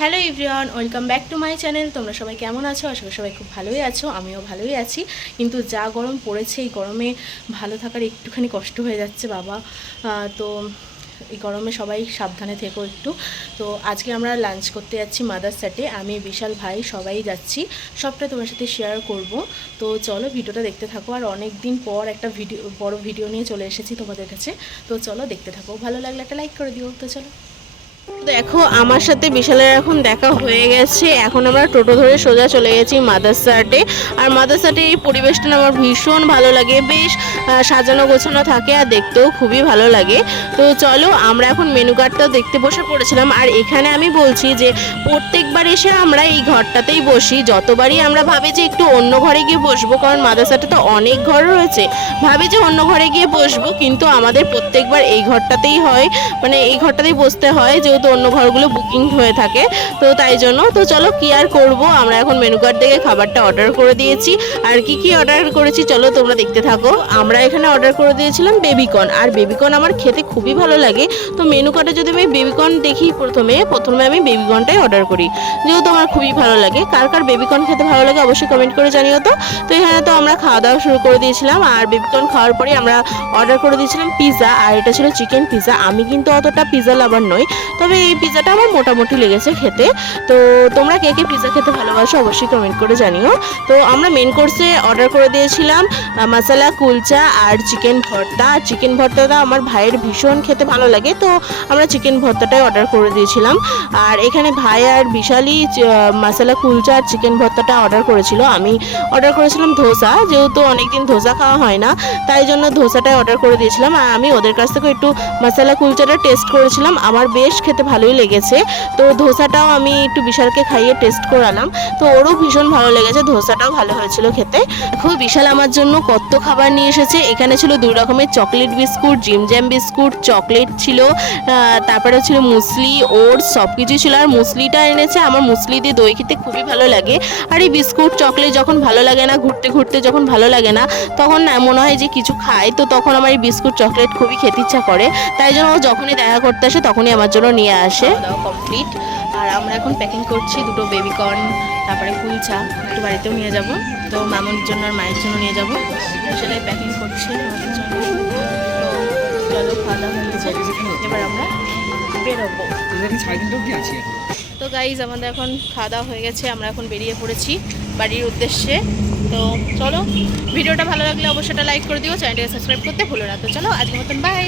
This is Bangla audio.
Hello everyone, welcome back to my channel. তোমরা সবাই কেমন আছো? আশা করি সবাই খুব ভালোই আছো, আমিও ভালোই আছি। কিন্তু যা গরম পড়েছে, এই গরমে ভালো থাকার একটুখানি কষ্ট হয়ে যাচ্ছে বাবা। তো এই গরমে সবাই সাবধানে থেকো একটু। তো আজকে আমরা লাঞ্চ করতে যাচ্ছি মাদারসাটে। আমি, বিশাল ভাই সবাই যাচ্ছি, সবটা তোমার সাথে শেয়ার করব। তো চলো ভিডিওটা দেখতে থাকো। আর অনেক দিন পর একটা বড় ভিডিও নিয়ে চলে এসেছি তোমাদের কাছে। তো চলো দেখতে থাকো, ভালো লাগলে একটা লাইক করে দিও। তো চলো। দেখো, আমার সাথে বিশালের এখন দেখা হয়ে গেছে। এখন আমরা টোটো ধরে সোজা চলে গেছি মাদারসাটে। আর মাদারসাটে এই পরিবেশটা আমার ভীষণ ভালো লাগে, বেশ সাজানো গোছানো থাকে আর দেখতেও খুবই ভালো লাগে। তো চলো, আমরা এখন মেনু কার্ডটা দেখতে বসে পড়েছিলাম। আর এখানে আমি বলছি যে প্রত্যেকবার এসে আমরা এই ঘরটাতেই বসি। যতবারই আমরা ভাবি যে একটু অন্য ঘরে গিয়ে বসবো, কারণ মাদারসাটে তো অনেক ঘর রয়েছে, ভাবি যে অন্য ঘরে গিয়ে বসবো, কিন্তু আমাদের প্রত্যেকবার এই ঘরটাতেই হয়, মানে এই ঘরটাতেই বসতে হয়, যেহেতু অন্য ঘরগুলো বুকিং হয়ে থাকে। তো তাই জন্য তো চলো, কি আর করবো, আমরা এখন মেনু কার্ড দেখে খাবারটা অর্ডার করে দিয়েছি। আর কি অর্ডার করেছি চলো তোমরা দেখতে থাকো। আমরা এখানে অর্ডার করে দিয়েছিলাম বেবিকর্ন। আর বেবিকর্ন আমার খেতে খুবই ভালো লাগে। তো মেনু কার্ডে যদি আমি বেবিকর্ন দেখি প্রথমে আমি বেবিকর্নটাই অর্ডার করি, যেহেতু আমার খুবই ভালো লাগে। কার কার বেবিকর্ন খেতে ভালো লাগে অবশ্যই কমেন্ট করে জানিও। তো এখানে তো আমরা খাওয়া দাওয়া শুরু করে দিয়েছিলাম। আর বেবিকর্ন খাওয়ার পরে আমরা অর্ডার করে দিয়েছিলাম পিৎজা। আর এটা ছিল চিকেন পিৎজা। আমি কিন্তু অতটা পিৎজা লাভার নই, তবে এই পিৎজাটা আমার মোটামুটি লেগেছে খেতে। তো তোমরা কে কে পিৎজা খেতে ভালোবাসো অবশ্যই কমেন্ট করে জানিও। তো আমরা মেন কোর্সে অর্ডার করে দিয়েছিলাম মশলা কুলচা আর চিকেন ভর্তা। আর চিকেন ভর্তাটা আমার ভাইয়ের ভীষণ খেতে ভালো লাগে, তো আমরা চিকেন ভর্তাটাই অর্ডার করে দিয়েছিলাম। আর এখানে ভাই আর বিশালই মশলা কুলচা আর চিকেন ভর্তাটা অর্ডার করেছিল। আমি অর্ডার করেছিলাম ধোসা, যেহেতু অনেকদিন ধোসা খাওয়া হয় না, তাই জন্য ধোসাটাই অর্ডার করে দিয়েছিলাম। আর আমি ওদের কাছ থেকে একটু মশলা কুলচাটা টেস্ট করেছিলাম, আমার বেশ খেতে ভালোই লেগেছে। তো ধোসাটাও আমি একটু বিশালকে খাইয়ে টেস্ট করালাম, তো ওরও ভীষণ ভালো লেগেছে, ধোসাটাও ভালো হয়েছিল খেতে। খুব বিশাল আমার জন্য কত খাবার নিয়ে এসেছে। এখানে ছিল 2 রকমের chocolate biscuit, gym jam biscuit, chocolate ছিল, তারপরে ছিল মুসলি, ওটস, সব কিছুই ছিল। আর মুসলিটা এনেছে, আমার মুসলি দিয়ে দই খেতে খুবই ভালো লাগে। আর এই বিস্কুট চকলেট যখন ভালো লাগে না, ঘুরতে ঘুরতে যখন ভালো লাগে না, তখন না মনে হয় যে কিছু খাই, তো তখন আমার এই বিস্কুট চকলেট খুবই খেতে ইচ্ছা করে। তাই জন্য ও যখনই দেখা করতে আসে তখনই আমার জন্য নিয়ে আসে। কমপ্লিট। আর আমরা এখন প্যাকিং করছি 2টো বেবিকর্ন, তারপরে কুলচা একটু বাড়িতেও নিয়ে যাব, তো মামুনির জন্য আর মায়ের জন্য নিয়ে যাব, সেটাই প্যাকিং করছি আমাদের জন্য। তো চলো, খাওয়া দাওয়া হয়ে গেছে, এবার আমরা বেরোবো। তো গাইজ, আমাদের এখন খাওয়া দাওয়া হয়ে গেছে, আমরা এখন বেরিয়ে পড়েছি বাড়ির উদ্দেশ্যে। তো চলো, ভিডিওটা ভালো লাগলে অবশ্যই লাইক করে দিও, চ্যানেলটাকে সাবস্ক্রাইব করতে ভুলো না। তো চলো, আজকের মতন বাই।